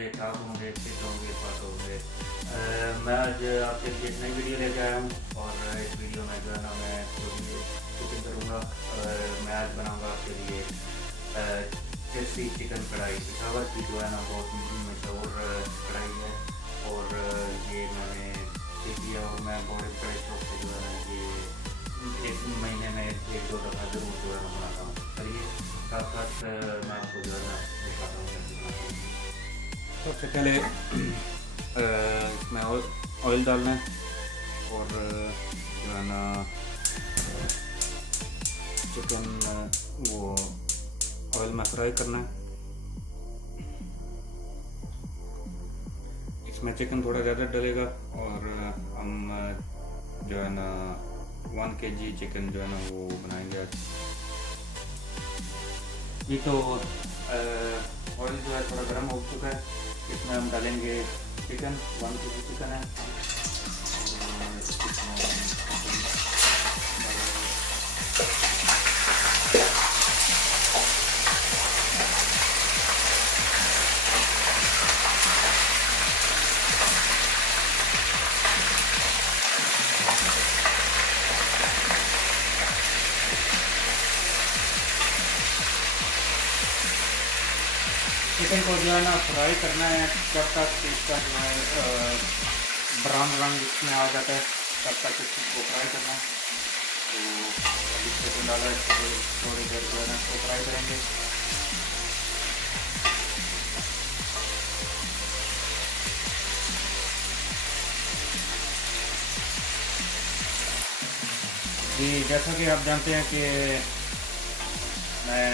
होंगे, ठाक होंगे, फिट होंगे, फाट होंगे। मैं आज आपके लिए एक नई वीडियो लेके आया हूँ और इस वीडियो में जो है ना मैं कुकिंग करूँगा। मैं आज बनाऊँगा आपके लिए चर्सी चिकन कढ़ाई। पेशावर की जो है ना बहुत मशहूर कढ़ाई है और ये मैंने सीख लिया और मैं बहुत बड़े शौक से जो है ना ये एक महीने में 1-2 दफ़ा ज़रूर जो है ना बनाता हूँ। चलिए साथ साथ मैं आपको जो है ना दिखाता हूँ कैसे बनाता हूँ। सबसे पहले इसमें ऑयल डालना है और जो है ना चिकन वो ऑयल में फ्राई करना है। इसमें चिकन थोड़ा ज़्यादा डलेगा और हम जो है ना 1 kg चिकन जो है ना वो बनाएंगे आज। ये तो ऑयल जो है थोड़ा गर्म हो चुका है, इसमें हम डालेंगे चिकन। 1 kg चिकन है चिकन को जो है ना फ्राई करना है जब तक इसका जो है ब्राउन रंग इसमें आ जाता है, तब तक इसको फ्राई करना है। तो अभी चिकन डाला है, थोड़ी देर जो है ना इसको फ्राई करेंगे। जी जैसा कि आप जानते हैं कि मैं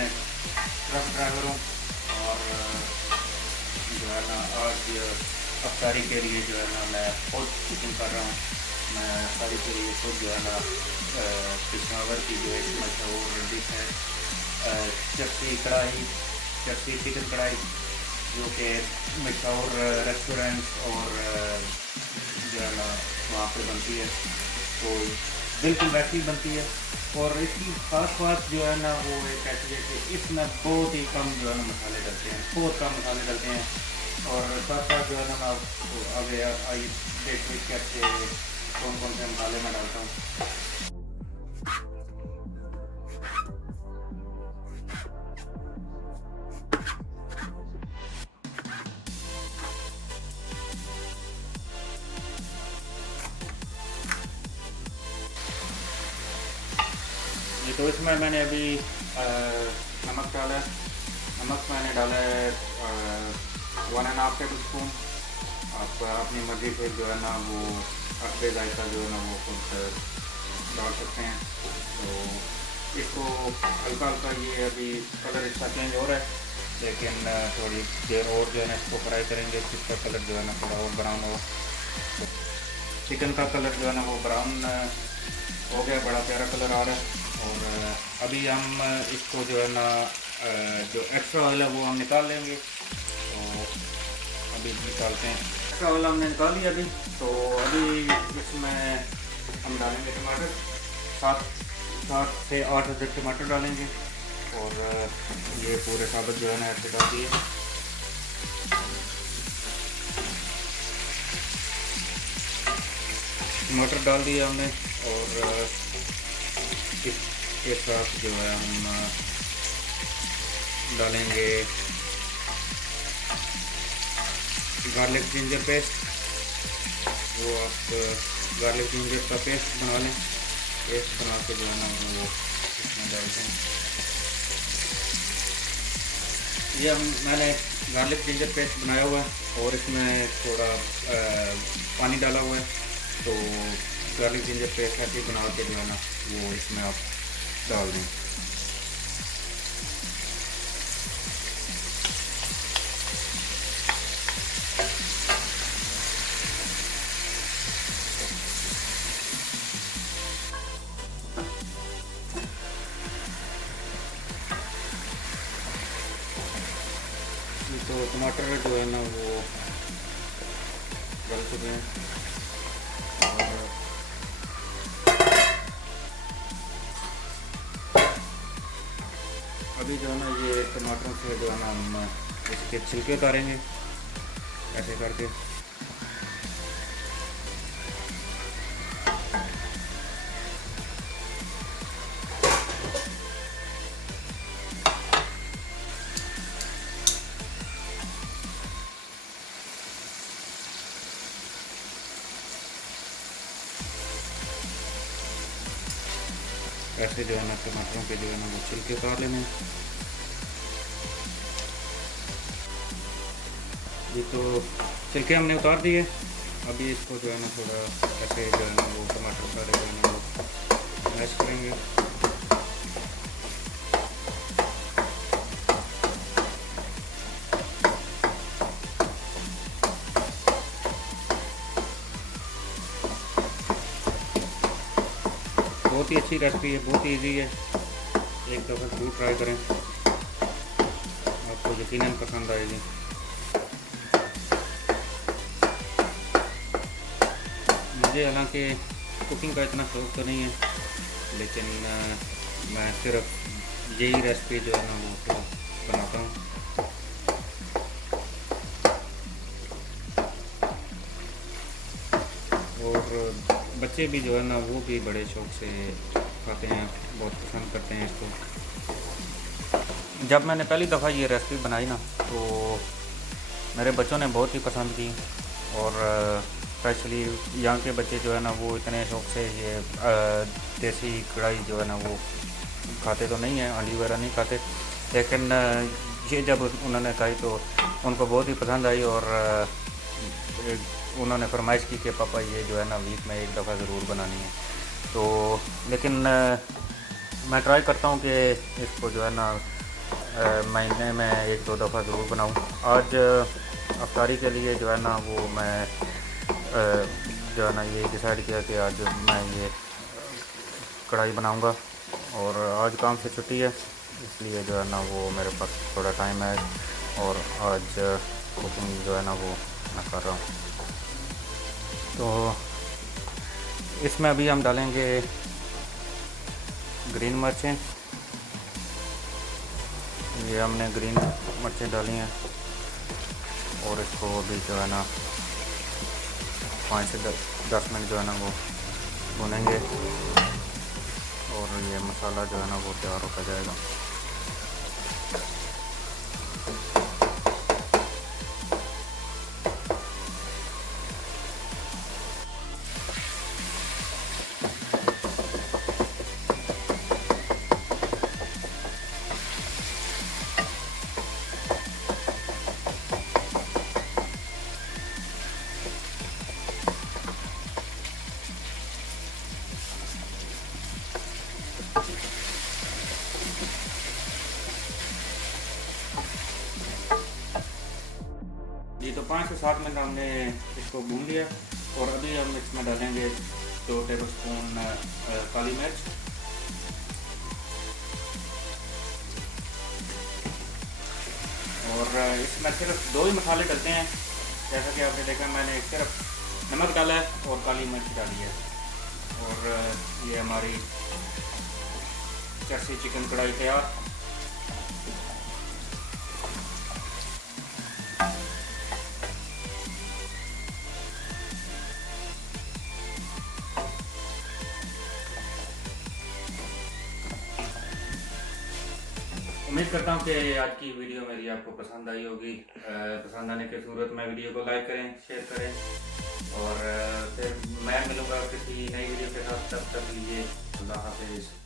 ट्रक ड्राइवर हूँ और जो है ना आज अफ्तारी के लिए जो है ना मैं खुद कुकिंग कर रहा हूँ। मैं अफ्तारी के लिए खुद जो है ना पेशावर की जो एक मशहूर डिश है चर्सी कढ़ाई, चर्सी चिकन कढ़ाई, जो कि मशहूर रेस्टोरेंट और जो है ना वहाँ पे बनती है, तो बिल्कुल वैसी बनती है। और इसकी खास बात जो है ना वो एक ऐसी है कि इसमें बहुत ही कम जो है ना मसाले डलते हैं, बहुत कम मसाले डलते हैं। और साथ साथ जो है ना मैं आपको आगे आइए देखिए कैसे कौन कौन से मसाले मैं डालता हूँ। तो इसमें मैंने अभी नमक डाला है। नमक मैंने डाला है 1.5 टेबल स्पून। आप अपनी मर्ज़ी से जो है ना वो अदरक जायका जो है ना वो खुद डाल सकते हैं। तो इसको हल्का हल्का ये अभी कलर इसका चेंज हो रहा है, लेकिन थोड़ी देर और जो है ना इसको फ्राई करेंगे, इसका कलर जो है ना थोड़ा और ब्राउन हो। तो चिकन का कलर जो है ना वो ब्राउन हो गया, बड़ा प्यारा कलर आ रहा है। और अभी हम इसको जो है ना जो एक्स्ट्रा ऑयल है वो हम निकाल लेंगे। तो अभी निकालते हैं, एक्स्ट्रा ऑयल हमने निकाल लिया अभी। तो अभी इसमें हम डालेंगे टमाटर, 7 से 8 अदर टमाटर डालेंगे और ये पूरे साबुत जो है ना ऐसे डाल दिए। टमाटर डाल दिया हमने और इसके साथ जो है हम डालेंगे गार्लिक जिंजर पेस्ट। वो आप गार्लिक जिंजर का पेस्ट बना लें, पेस्ट बना के जो है ना वो इसमें डालते हैं। ये मैंने गार्लिक जिंजर पेस्ट बनाया हुआ है और इसमें थोड़ा पानी डाला हुआ है। तो गार्लिक जिंजर पेस्ट ऐसे बना के जो है ना वो इसमें आप डाल दें। तो टमाटर जो है ना वो गल चुके हैं और अभी जो है ना ये टमाटरों से जो है ना हम इसके छिलके उतारेंगे। ऐसे करके। ऐसे जो है ना टमाटरों के जो है ना वो छिलके उतार लेने। ये तो छिलके हमने उतार दिए। अभी इसको जो है ना थोड़ा ऐसे जो है ना वो टमाटर सारे जो है ना वो मैश करेंगे। बहुत ही अच्छी रेसिपी है, बहुत ही इजी है, एक दफ़ा ज़रूर ट्राई करें, आपको यकीनन पसंद आएगी। मुझे हालांकि कुकिंग का इतना शौक तो नहीं है, लेकिन मैं सिर्फ यही रेसिपी जो है ना वो तो बनाता हूँ। और बच्चे भी जो है ना वो भी बड़े शौक से खाते हैं, बहुत पसंद करते हैं इसको। जब मैंने पहली दफ़ा ये रेसिपी बनाई ना तो मेरे बच्चों ने बहुत ही पसंद की, और स्पेशली यहाँ के बच्चे जो है ना वो इतने शौक से ये देसी कढ़ाई जो है ना वो खाते तो नहीं है, अंडी वगैरह नहीं खाते, लेकिन ये जब उन्होंने खाई तो उनको बहुत ही पसंद आई, और उन्होंने फरमाइश की कि पापा ये जो है ना वीक में एक दफ़ा ज़रूर बनानी है। तो लेकिन मैं ट्राई करता हूँ कि इसको जो है ना महीने में एक दो दफ़ा ज़रूर बनाऊँ। आज अफ्तारी के लिए जो है ना वो मैं जो है ना ये डिसाइड किया कि आज मैं ये कढ़ाई बनाऊँगा, और आज काम से छुट्टी है, इसलिए जो है ना वो मेरे पास थोड़ा टाइम है, और आज कुकिंग जो है ना वो मैं कर रहा हूँ। तो इसमें अभी हम डालेंगे ग्रीन मिर्चें। ये हमने ग्रीन मिर्चें डाली हैं, और इसको अभी जो है ना 5 से 10 मिनट जो है ना वो भूनेंगे, और ये मसाला जो है ना वो तैयार होता जाएगा। ये तो 5 से 7 मिनट हमने इसको भून लिया, और अभी हम इसमें डालेंगे 2 टेबलस्पून काली मिर्च, और इसमें सिर्फ 2 ही मसाले डलते हैं। जैसा कि आपने देखा, मैंने सिर्फ नमक डाला है और काली मिर्च डाली है, और ये हमारी चर्सी चिकन कढ़ाई तैयार। उम्मीद करता हूँ कि आज की वीडियो मेरी आपको पसंद आई होगी। पसंद आने की सूरत में वीडियो को लाइक करें, शेयर करें, और फिर मैं मिलूँगा किसी नई वीडियो के साथ। तब तक लीजिए, अल्लाह हाफिज़।